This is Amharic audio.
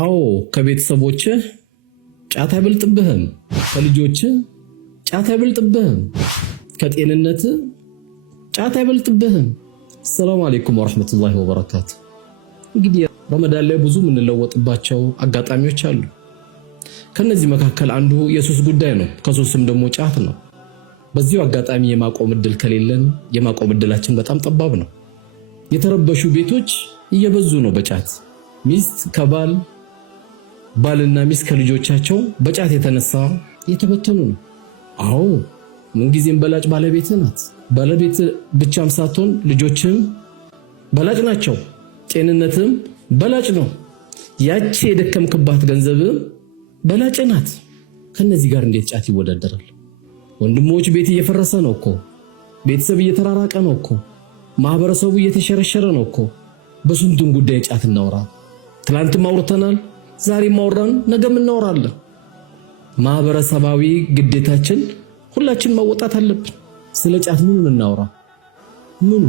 አዎ ከቤተሰቦች ጫት አይበልጥብህም፣ ከልጆች ጫት አይበልጥብህም፣ ከጤንነት ጫት አይበልጥብህም። ሰላም አለይኩም ወራህመቱላሂ ወበረካቱ። እንግዲህ ረመዳን ላይ ብዙ የምንለወጥባቸው አጋጣሚዎች አሉ። ከነዚህ መካከል አንዱ የሱስ ጉዳይ ነው። ከሱስም ደግሞ ጫት ነው። በዚሁ አጋጣሚ የማቆም እድል ከሌለን የማቆም እድላችን በጣም ጠባብ ነው። የተረበሹ ቤቶች እየበዙ ነው። በጫት ሚስት ከባል፣ ባልና ሚስት ከልጆቻቸው በጫት የተነሳ የተበተኑ ነው። አዎ ምንጊዜም በላጭ ባለቤት ናት። ባለቤት ብቻም ሳትሆን ልጆችም በላጭ ናቸው። ጤንነትም በላጭ ነው። ያቺ የደከምክባት ገንዘብም በላጭ ናት። ከነዚህ ጋር እንዴት ጫት ይወዳደራል? ወንድሞች ቤት እየፈረሰ ነው እኮ፣ ቤተሰብ እየተራራቀ ነው እኮ፣ ማህበረሰቡ እየተሸረሸረ ነው እኮ። በስንቱን ጉዳይ ጫት እናወራ። ትላንትም አውርተናል፣ ዛሬም አወራን፣ ነገም እናወራለን። ማህበረሰባዊ ግዴታችን ሁላችን መወጣት አለብን። ስለ ጫት ምን እናወራ? ምን